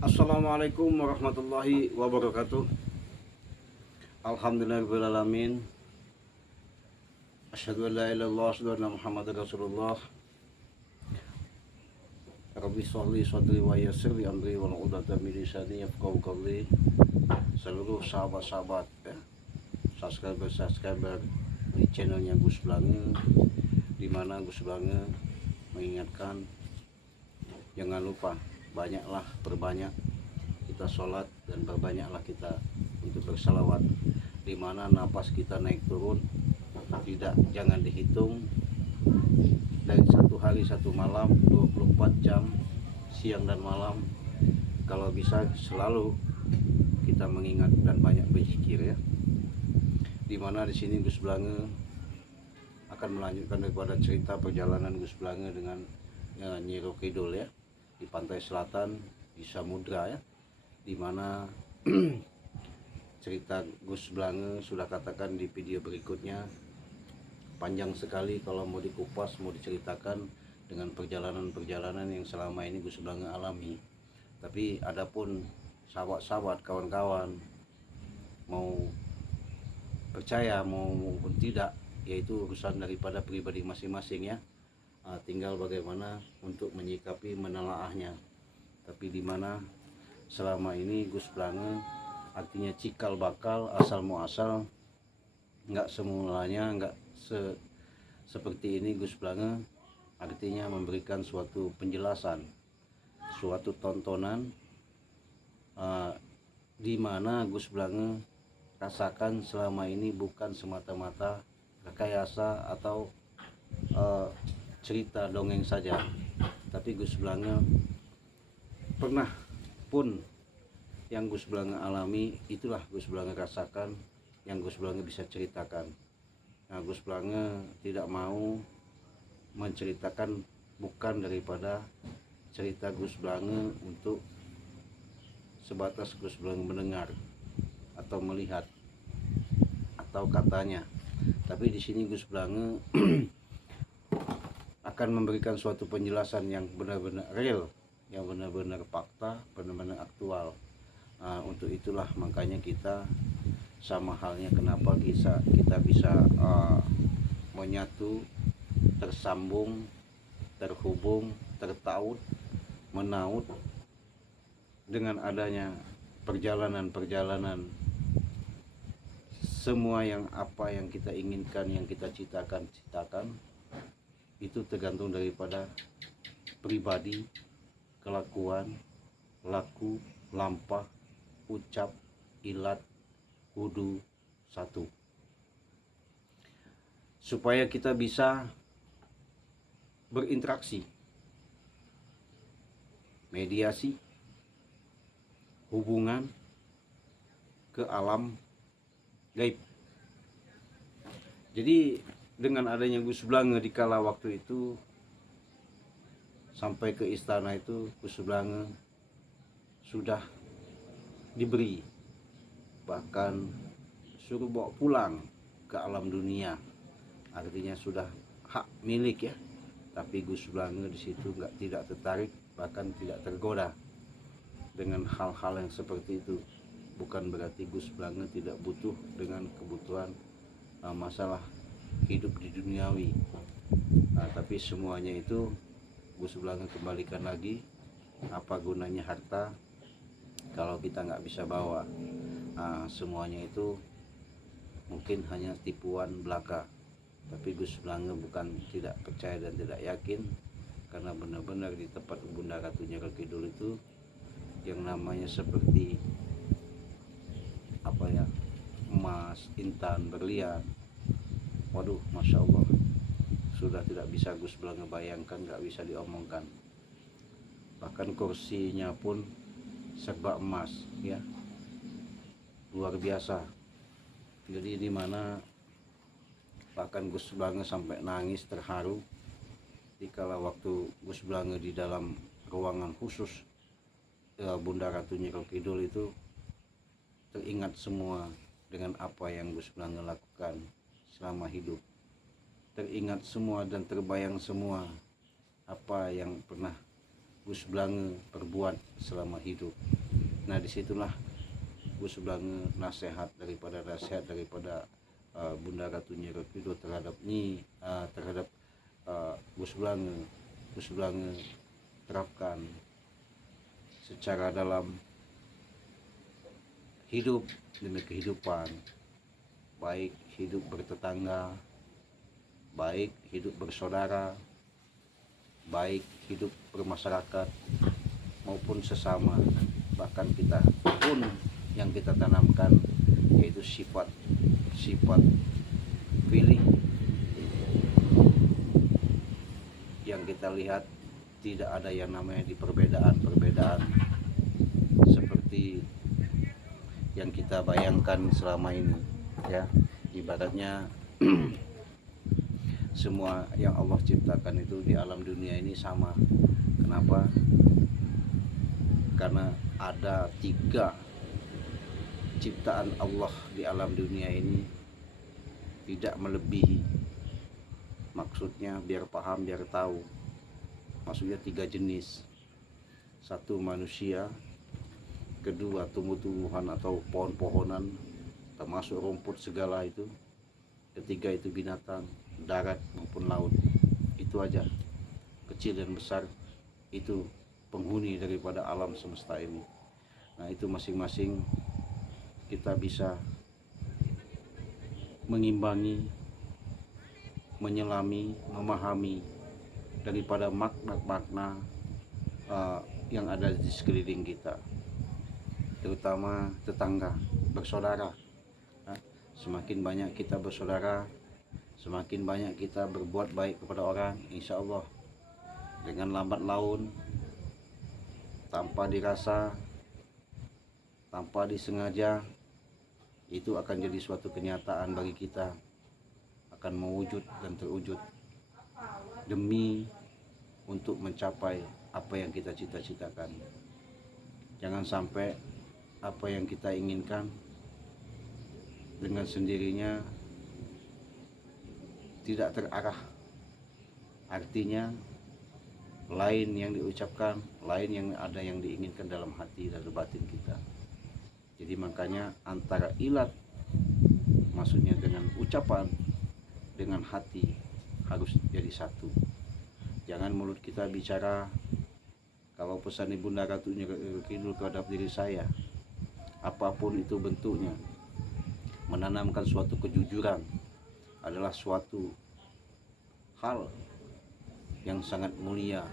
Assalamualaikum warahmatullahi wabarakatuh. Alhamdulillahirrahmanirrahim. Asyhadu an la ilaha illallah wa asyhadu anna Muhammadar Rasulullah. Rabbi sholli sadri wa yassir li amri wa uqdatam min lisani yafqahu qawli. Seluruh sahabat-sahabat ya, subscriber di channelnya Gus Blange, di mana Gus Blange mengingatkan jangan lupa perbanyak kita sholat dan perbanyaklah kita untuk bersalawat, di mana napas kita naik turun jangan dihitung dari satu hari satu malam 24 jam siang dan malam. Kalau bisa selalu kita mengingat dan banyak berzikir ya. Di mana di sini Gus Blange akan melanjutkan daripada cerita perjalanan Gus Blange dengan Nyi Roh Kidul ya, di pantai selatan di Samudra ya, di mana cerita Gus Blange sudah katakan di video berikutnya. Panjang sekali kalau mau dikupas, mau diceritakan dengan perjalanan-perjalanan yang selama ini Gus Blange alami. Tapi adapun sahabat-sahabat, kawan-kawan mau percaya maupun tidak, yaitu urusan daripada pribadi masing-masing ya. Tinggal bagaimana untuk menyikapi, menelaahnya. Tapi di mana selama ini Gus Blange artinya cikal bakal, asal muasal, nggak semulanya, nggak seperti ini. Gus Blange artinya memberikan suatu penjelasan, suatu tontonan di mana Gus Blange rasakan selama ini bukan semata-mata rekayasa atau cerita dongeng saja, tapi Gus Blange pernah pun yang Gus Blange alami, itulah Gus Blange rasakan, yang Gus Blange bisa ceritakan. Nah, Gus Blange tidak mau menceritakan bukan daripada cerita Gus Blange untuk sebatas Gus Blange mendengar atau melihat atau katanya, tapi di sini Gus Blange akan memberikan suatu penjelasan yang benar-benar real, yang benar-benar fakta, benar-benar aktual. Untuk itulah makanya kita sama halnya kenapa kita bisa menyatu, tersambung, terhubung, tertaut, menaut dengan adanya perjalanan-perjalanan. Semua yang apa yang kita inginkan, yang kita citakan itu tergantung daripada pribadi, kelakuan, laku, lampah, ucap, ilat, kudu satu, supaya kita bisa berinteraksi, mediasi, hubungan ke alam gaib. Jadi dengan adanya Gus Blange di kala waktu itu sampai ke istana itu, Gus Blange sudah diberi, bahkan suruh bawa pulang ke alam dunia, artinya sudah hak milik ya. Tapi Gus Blange di situ tidak tertarik, bahkan tidak tergoda dengan hal-hal yang seperti itu. Bukan berarti Gus Blange tidak butuh dengan kebutuhan masalah hidup di duniawi. Tapi semuanya itu Gus Blange kembalikan lagi, apa gunanya harta kalau kita nggak bisa bawa. Semuanya itu mungkin hanya tipuan belaka. Tapi Gus Blange bukan tidak percaya dan tidak yakin, karena benar-benar di tempat Bunda Ratu Nyi Roh Kidul itu yang namanya seperti apa ya, emas, intan, berlian. Waduh, Masya Allah, sudah tidak bisa Gus Blange bayangkan, nggak bisa diomongkan. Bahkan kursinya pun serba emas ya, luar biasa. Jadi di mana bahkan Gus Blange sampai nangis terharu di kala waktu Gus Blange di dalam ruangan khusus Bunda Ratu Nyi Roh Kidul itu, teringat semua dengan apa yang Gus Blange lakukan selama hidup. Teringat semua dan terbayang semua apa yang pernah Gus Blange perbuat selama hidup. Nah disitulah Gus Blange nasihat daripada Bunda Ratu Nyi Rokido terhadap Gus Blange. Gus Blange terapkan secara dalam hidup demi kehidupan, baik hidup bertetangga, baik hidup bersaudara, baik hidup bermasyarakat maupun sesama. Bahkan kita pun yang kita tanamkan yaitu sifat pilih yang kita lihat. Tidak ada yang namanya di perbedaan seperti yang kita bayangkan selama ini ya. Ibaratnya semua yang Allah ciptakan itu di alam dunia ini sama. Kenapa? Karena ada 3 ciptaan Allah di alam dunia ini, tidak melebihi. Maksudnya biar paham, biar tahu. Maksudnya 3 jenis. 1 manusia, kedua tumbuh-tumbuhan atau pohon-pohonan termasuk rumput segala itu, ketiga itu binatang darat maupun laut. Itu aja, kecil dan besar itu penghuni daripada alam semesta ini. Nah itu masing-masing kita bisa mengimbangi, menyelami, memahami daripada makna-makna yang ada di sekeliling kita, terutama tetangga, bersaudara. Semakin banyak kita bersaudara, semakin banyak kita berbuat baik kepada orang, insya Allah dengan lambat laun, tanpa dirasa, tanpa disengaja, itu akan jadi suatu kenyataan bagi kita, akan mewujud dan terwujud demi untuk mencapai apa yang kita cita-citakan. Jangan sampai apa yang kita inginkan dengan sendirinya tidak terarah. Artinya lain yang diucapkan, lain yang ada yang diinginkan dalam hati dan batin kita. Jadi makanya antara ilat, maksudnya dengan ucapan, dengan hati harus jadi satu. Jangan mulut kita bicara, kalau pesan Ibunda Ratu Nyi Rokido terhadap diri saya, apapun itu bentuknya, menanamkan suatu kejujuran adalah suatu hal yang sangat mulia